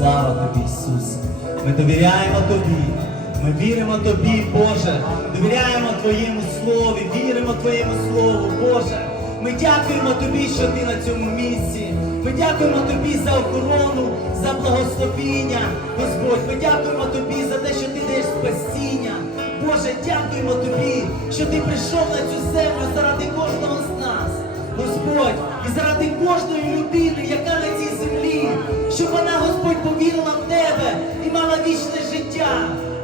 слава тобі, Ісус. Ми довіряємо Тобі, ми віримо Тобі, Боже, довіряємо Твоєму Слові, віримо Твоєму Слову, Боже. Ми дякуємо Тобі, що ти на цьому місці. Ми дякуємо Тобі за охорону, за благословіння, Господь. Ми дякуємо Тобі за те, що ти даєш спасіння. Боже, дякуємо Тобі, що ти прийшов на цю землю заради кожного з нас. Господь і заради кожної людини, яка на цій землі, щоб вона, Господь, повірила в Тебе і мала вічне життя.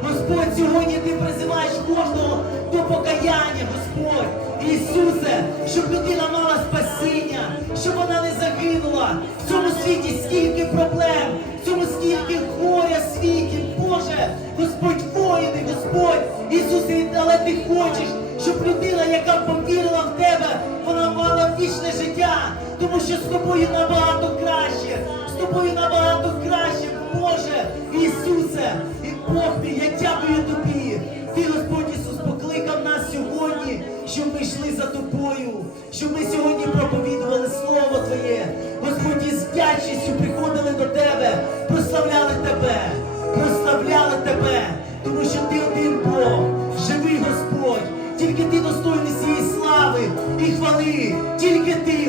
Господь, сьогодні ти призиваєш кожного до покаяння, Господь. Ісусе, щоб людина мала спасіння, щоб вона не загинула. В цьому світі скільки проблем, в цьому скільки горя світі, Боже, Господь воїни, Господь, Ісусе, але ти хочеш, щоб людина, яка повірила в тебе, вона мала вічне життя, тому що з тобою набагато краще, з тобою набагато краще, Боже, Ісусе, і Бог мій, я дякую тобі. Ти, Господь Ісус, покликав нас сьогодні, щоб ми йшли за тобою, щоб ми сьогодні проповідували Слово Твоє. Господь, із вдячністю приходили до Тебе, прославляли Тебе, прославляли Тебе, тому що Ти один Бог, живий Господь. Тільки ти достойний цієї слави і хвали,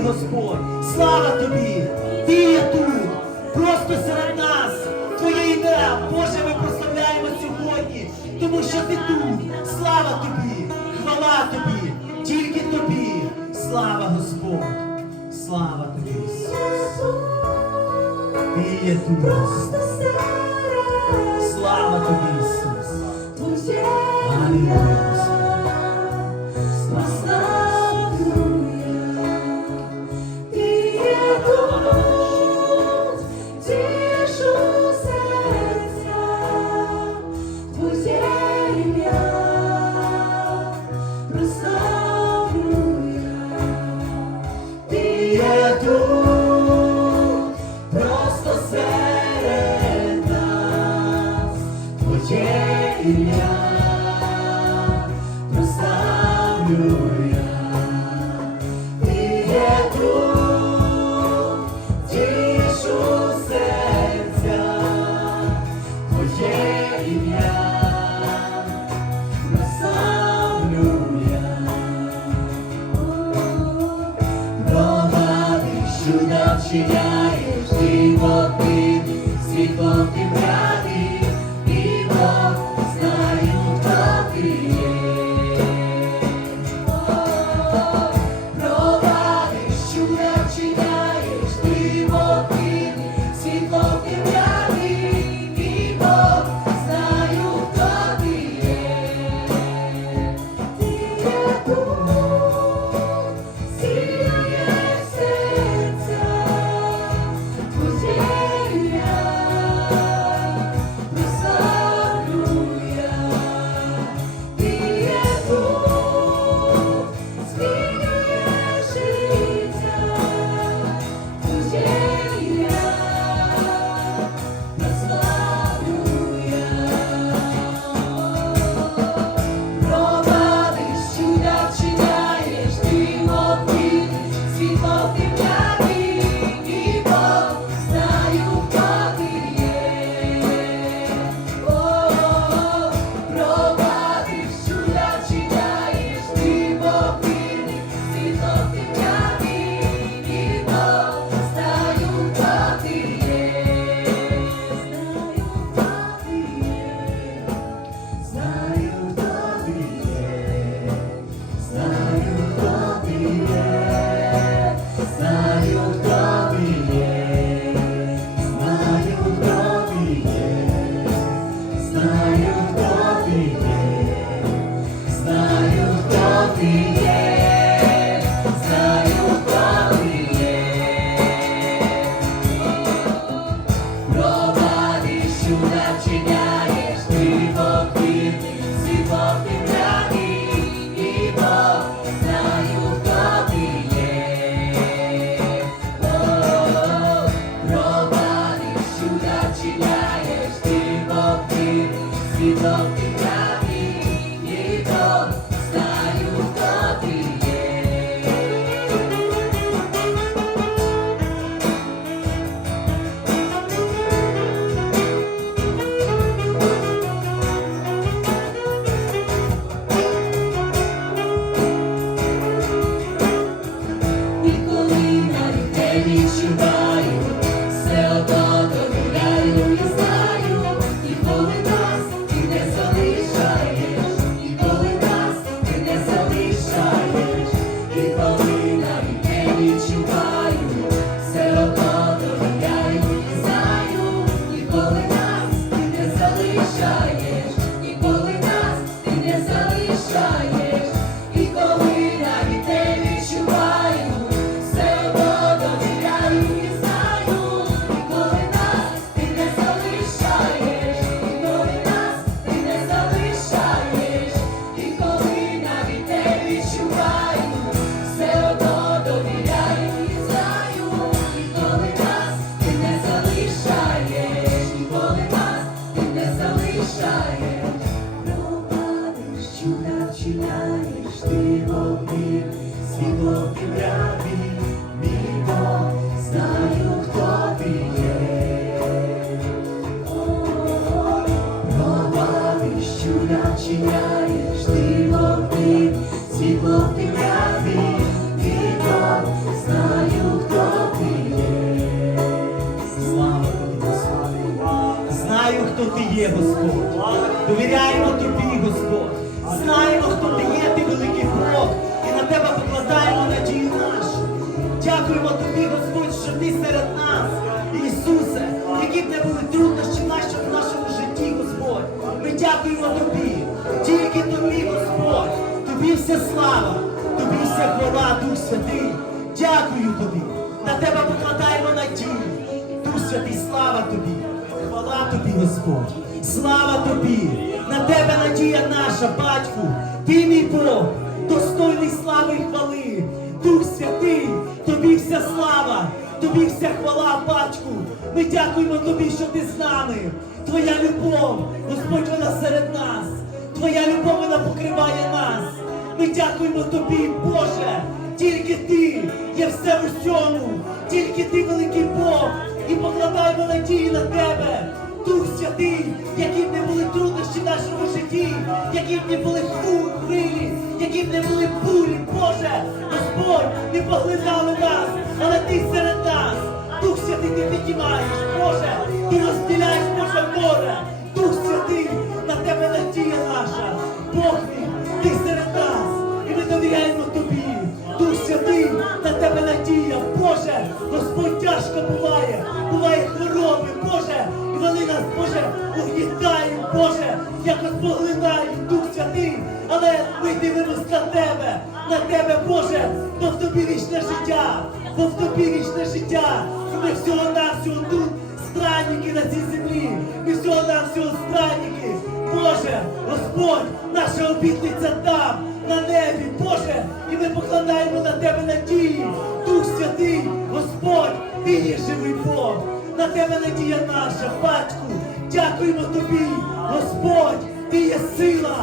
Господь. Слава тобі! Ти є тут, просто серед нас. Твоє ім'я, Боже, ми прославляємо сьогодні, тому що ти тут. Слава тобі, хвала тобі, тільки тобі. Слава Господь, слава тобі, Ісус. Ти є тут. Слава тобі, Ісус. Алілуя, Oh. Чудо ти вогнів, світло знаю, хто ти є. Тобі, Господь. Знаю, хто ти є, Господь. Довіряємо тобі, Господь. Знаємо, хто ти є, ти великий Бог. І на тебе покладаємо надію нашу. Дякуємо тобі, Господь, що ти серед нас, Ісусе, які б не були труднощі в в нашому житті, Господь. Ми дякуємо тобі. Тільки тобі, Господь. Тобі вся слава, тобі вся хвала, Дух Святий. Дякую тобі. На тебе покладаємо надію. Дух Святий, слава тобі, хвала тобі, Господь, слава тобі, на тебе надія наша, батьку, ти мій Бог, достойний слави і хвали, Дух Святий, тобі вся слава, тобі вся хвала, батьку. Ми дякуємо тобі, що ти з нами. Твоя любов, Господь, вона серед нас. Твоя любов, вона покриває нас. Ми дякуємо тобі, Боже. Тільки ти є все в усьому, тільки ти великий Бог, і покладаємо надії на тебе, Дух Святий, які б не були труднощі в нашому житті, які б не були хвилі, які б не були бурі, Боже, Господь, не поглинали нас, але ти серед нас, Дух Святий, ти піднімаєш, Боже, ти розділяєш Боже нас, Боже, угнітають, Боже, якось поглинають, Дух Святий, але ми дивимося на тебе, на тебе, Боже, бо в тобі вічне життя, бо в тобі вічне життя, і ми всього навсього тут, странники на цій землі, ми всього навсього странники, Боже, Господь, наша обітниця там, на небі, Боже, і ми покладаємо на тебе надії. Дух Святий, Господь, ти є живий Бог. На тебе надія наша, батьку. Дякуємо тобі, Господь, ти є сила,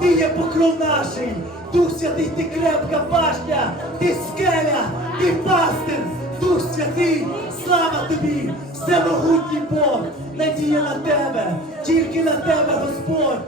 ти є покров наший. Дух Святий, ти крепка башня, ти скеля, ти пастир. Дух Святий, слава тобі, всемогутній Бог, надія на тебе, тільки на тебе, Господь.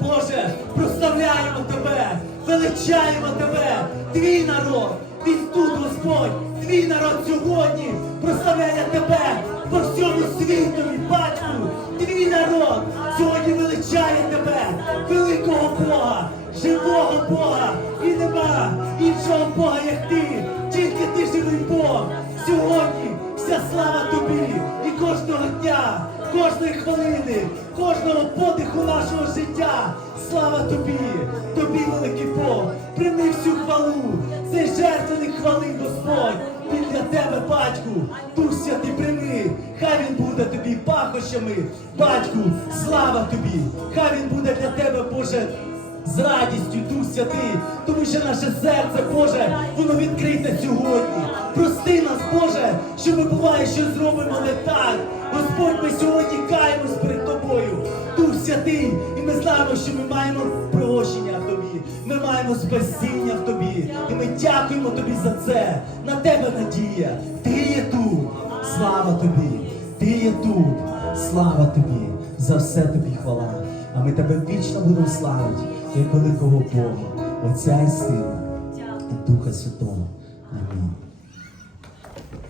Боже, прославляємо тебе, величаємо тебе, твій народ, він тут, Господь, твій народ сьогодні прославляє тебе по всьому світові, батьку, твій народ сьогодні величає тебе, великого Бога, живого Бога, і нема іншого Бога, як ти, тільки ти живий Бог. Сьогодні вся слава тобі і кожного дня кожної хвилини, кожного подиху нашого життя. Слава тобі, тобі, великий Бог, прийми всю хвалу, цей жертвеник хвали, Господь. Він для тебе, батьку, Дух Святий прийми, хай він буде тобі пахощами, батьку, слава тобі, хай він буде для тебе, Боже, з радістю, Дух Святий, тому що наше серце, Боже, воно відкрите сьогодні. Прости нас, Боже, що ми буває, що зробимо не так. Господь, ми сьогодні каємось перед Святий, і ми знаємо, що ми маємо прощення в тобі. Ми маємо спасіння в тобі. І ми дякуємо тобі за це. На тебе надія. Ти є тут. Слава тобі. Ти є тут. Слава тобі. За все тобі хвала. А ми тебе вічно будемо славити, як великого Бога, Отця і Сина і Духа Святого.